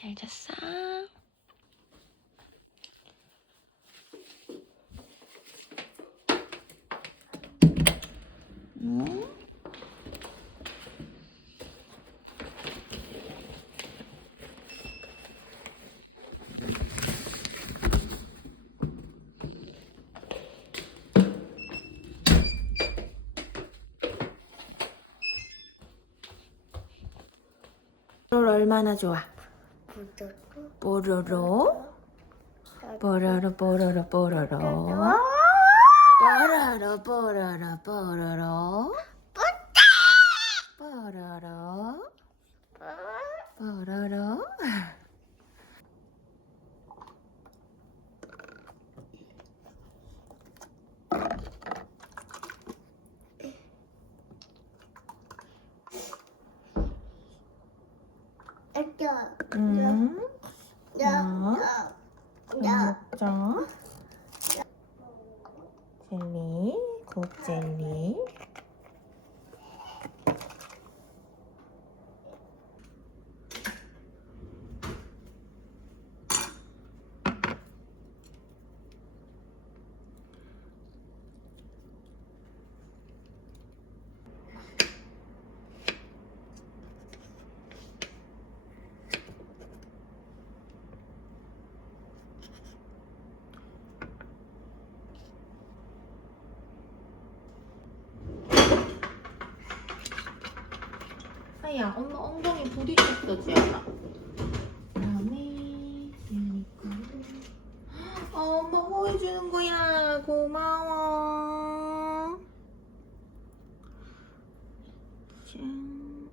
잘 잤어? 응? 뽀로로 얼마나 좋아? 뽀로로? 뽀로로 뽀로로 뽀로로. 뽀로로 뽀로로 뽀로로. 뽀로로. 뽀로로 야. 음. 야. 야. 아야 엄마 엉덩이 부딪혔어 지연아? 다음에 지연이 거 어, 엄마 호해주는 거야. 고마워. 짠.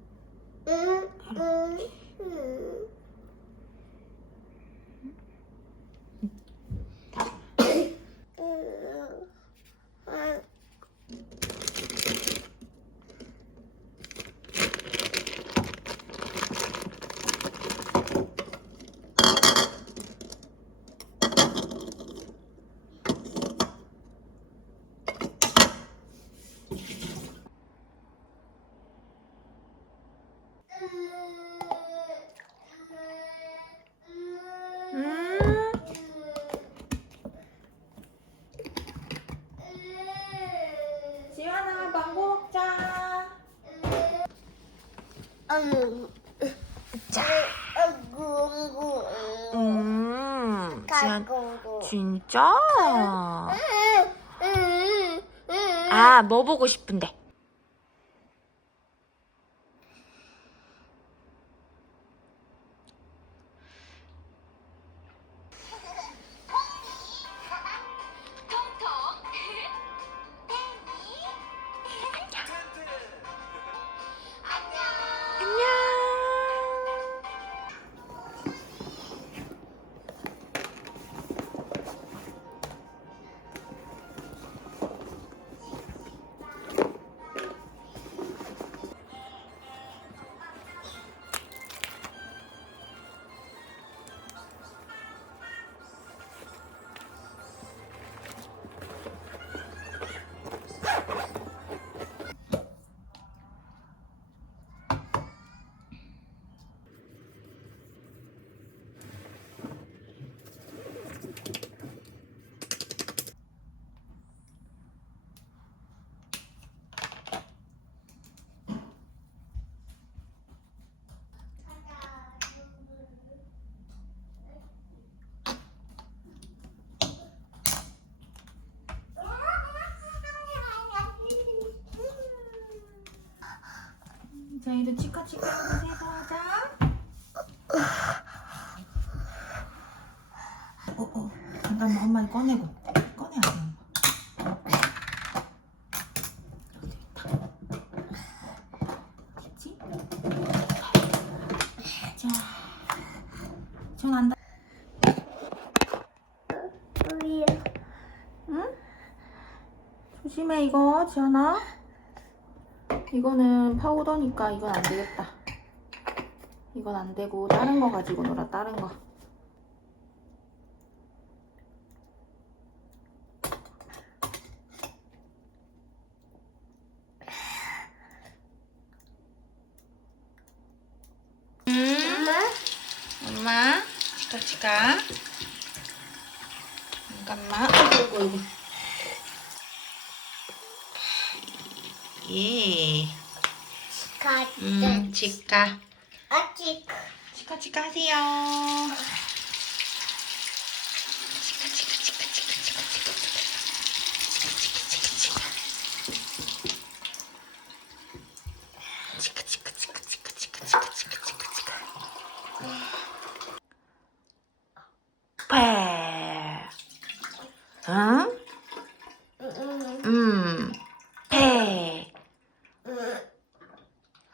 음. 지연아 망고 먹자 자 음, 지연 진짜? 아, 뭐 보고 싶은데? 자, 이제 치카치카 하면서 하자. 어, 어, 잠깐만, 엄마 꺼내고. 꺼내야 돼, 전안 다. 응? 조심해, 이거, 지연아. 이거는 파우더니까 이건 안 되겠다. 이건 안 되고 다른 거 가지고 놀아 다른 거. 엄마? 치카 치카. 잠깐만. 어이구. 예. 가. 음 치카. 아직. 치카 치카 하세요.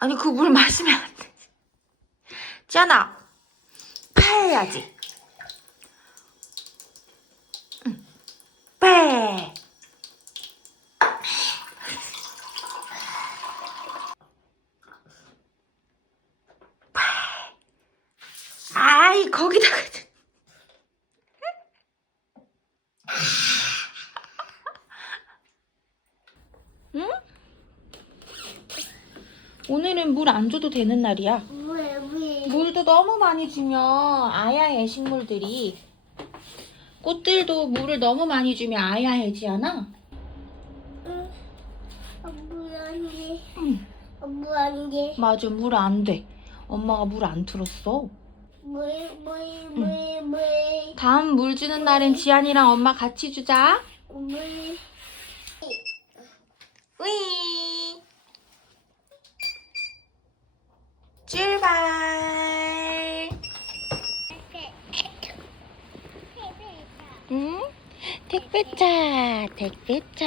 아니 그 물 마시면 안 돼. 지안아, 패야지. 응. 패. 패. 아이 거기다가. 응? 오늘은 물 안 줘도 되는 날이야. 왜, 왜? 물도 너무 많이 주면 아야해 식물들이 꽃들도 물을 너무 많이 주면 아야해지 않아? 응. 어, 뭐하니? 응 어, 뭐하니? 맞아 물 안 돼 엄마가 물 안 틀었어 뭐, 뭐, 뭐, 뭐, 다음 물 주는 날엔 지안이랑 엄마 같이 주자 뭐. 우이 출발 응? 택배차 택배차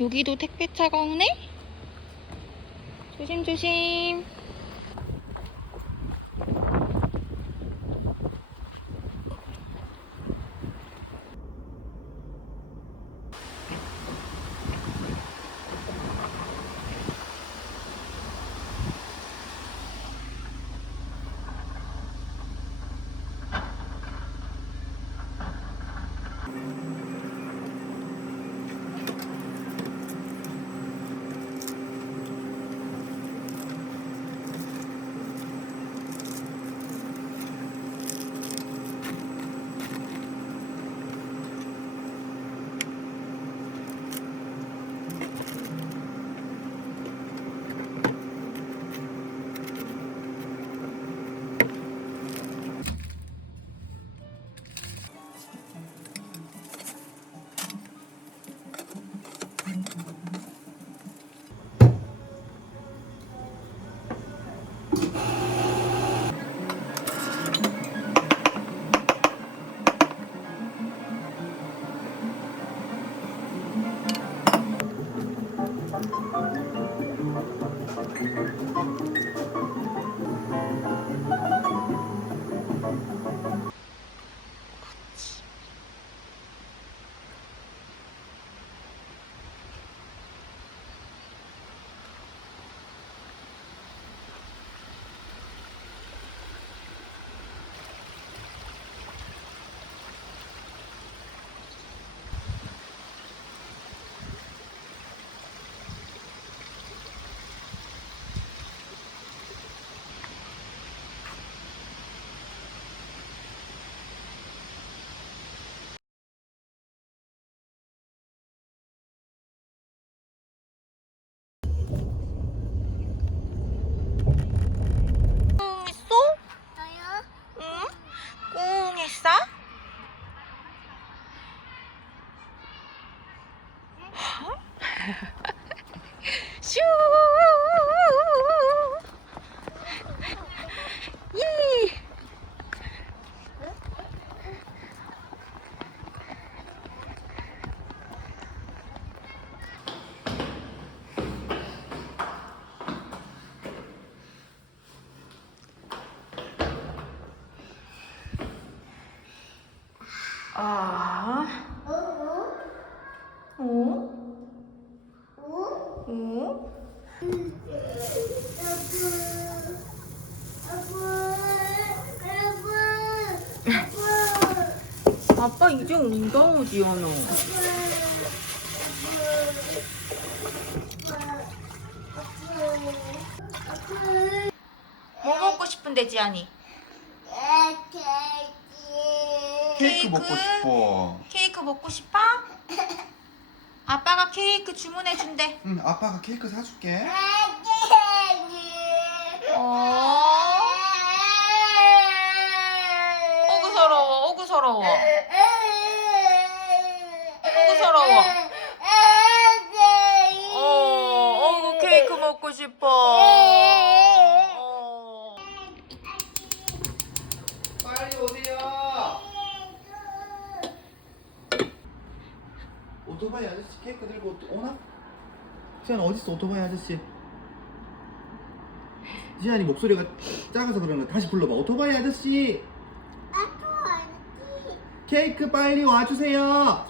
여기도 택배차가 오네? 조심조심. 아빠 이제 온다, 지연아. 뭔데 지안이? 케이크. 케이크 케이크? 먹고 싶어. 케이크 먹고 싶어? 아빠가 케이크 주문해 준대. 응, 아빠가 케이크 사줄게. 어. 어구 서러워. 어구 서러워. 어구 서러워. 어. 어구 케이크 먹고 싶어. 어. 빨리 오세요. 오토바이 아저씨 케이크 들고 또 오나? 지안 어디 있어 오토바이 아저씨? 지안이 목소리가 작아서 거 다시 불러봐. 오토바이 아저씨 케이크 빨리 와주세요.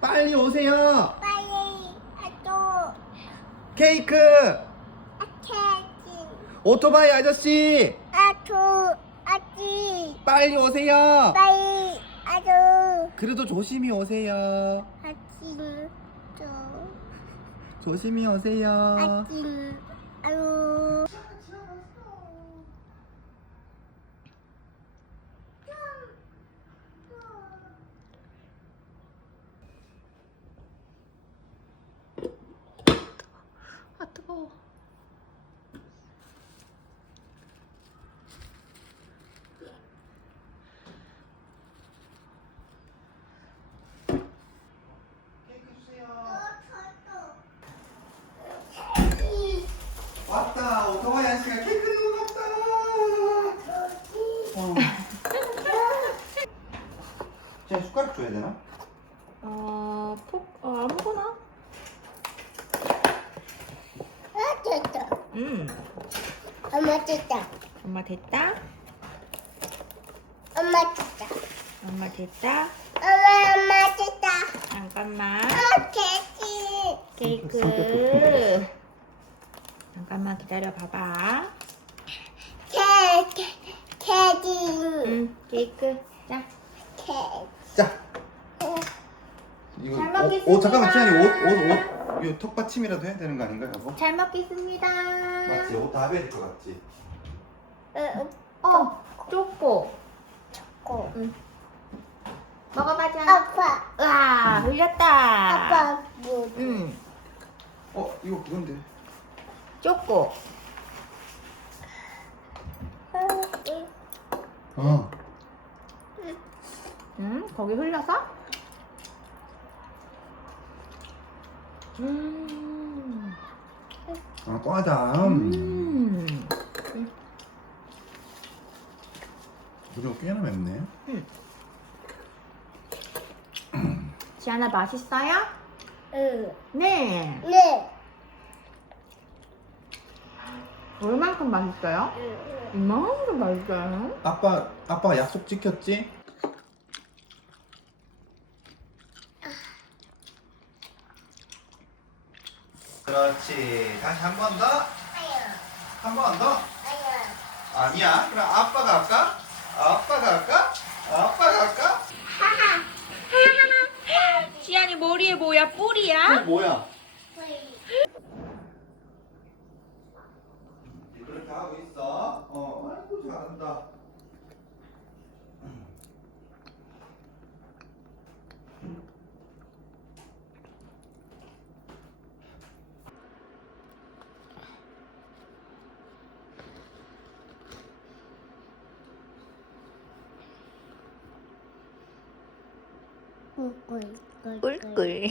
빨리 오세요. 케이크 오토바이 아저씨 빨리 오세요. 빨리 아주 그래도 조심히 오세요. 또 조심히 오세요. 아침 아유 아 뜨거워. 케이크 주세요. 왔다. 오토바이 아저씨가 케이크 들고 갔다. 어. 자, 숟가락 줘야 되나? 어, 폭, 어, 아무거나. 아 됐다 음, 엄마 됐다 엄마 됐다. 엄마 됐다 엄마 됐다. 엄마 엄마 됐다 잠깐만. 아 케이크 케이크. 잠깐만 기다려 봐봐. 케이크 케이크 응, 케이크. 자, 케이크 자. 이거 잘 옷, 먹겠습니다. 옷 잠깐만 지안이 옷, 옷, 옷. 이거 턱받침이라도 해야 되는 거 아닌가, 여보? 잘 먹겠습니다. 맞지? 옷다 베릴 것 같지? 어, 쪼꼬. 고 먹어봐, 자. 아빠 으아, 흘렸다. 아빠 뭐 응, 어, 이거 그건데. 쪼꼬. 어. 응, 거기 흘려서? 음, 아, 또 하자. 음. 이거 꽤나 맵네. 지안아, 맛있어요? 응. 네. 네. 얼만큼 맛있어요? 이만큼 맛있어요? 아빠, 아빠가 약속 지켰지? 그렇지. 다시 한 번 더. 한 번 더. 아니야. 그럼 아빠가 할까? 아빠가 할까? 아빠가 할까? 지안이 머리에 뭐야? 뿔이야? 이거 뭐야? 왜? 그렇게 하고 있어. 어, 아이고 잘한다. 꿀꿀. 꿀꿀.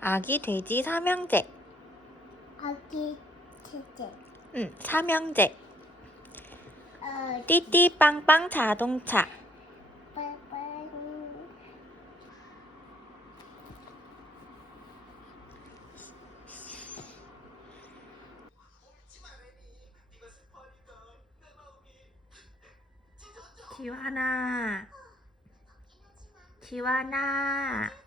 아기 돼지 삼형제. 아기 채채. 응, 삼형제. 어. 띠띠빵빵 자동차. 지환아. 지환아.